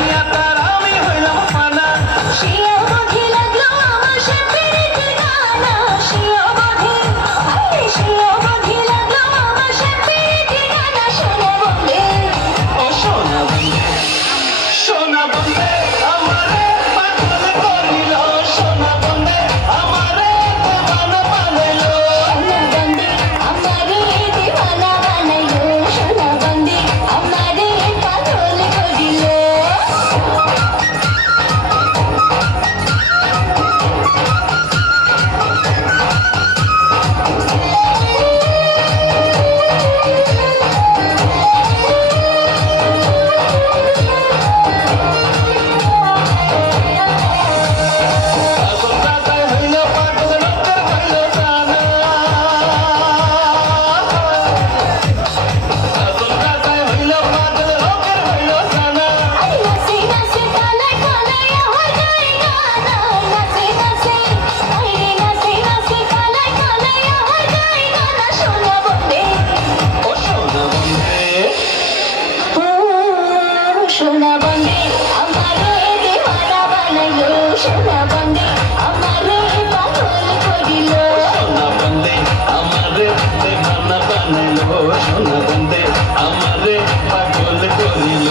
লাগিয়া তার আমি হইলাম ফানা সে অবধি লাগলো আমার সে পিরিতের গানা সে অবধি সে অবধি লাগলো আমার সে পিরিতের গানা শোনা বন্ধে ও সোনা বন্ধে সোনা বন্ধে আমারে পাগল করিল সোনা বন্ধে আমারে দেওয়ানা বানাইলো সোনা বন্ধে আমারে দিওয়ানা বানাইলো সোনা বন্ধে আমারে পাগল করিল আসল রাজায় হইল পাগল লোকের হইল জানা আসল রাজায় হইল পাগল লোকের হইল জানা নাচে নাচে কানায় কানায় আমার গায়ে গানা নাচে নাচে আইরে নাচে নাচে কানায় কানায় আমার গায়ে গানা সোনা বন্ধে ও সোনা বন্ধে ও সোনা বন্ধে আমারে দিওয়ানা বানাইলো সোনা বন্ধে আমারে পাগল করিল সোনা বন্ধে আমারে দেওয়ানা বানাইলো সোনা বন্ধে আমারে পাগল করিল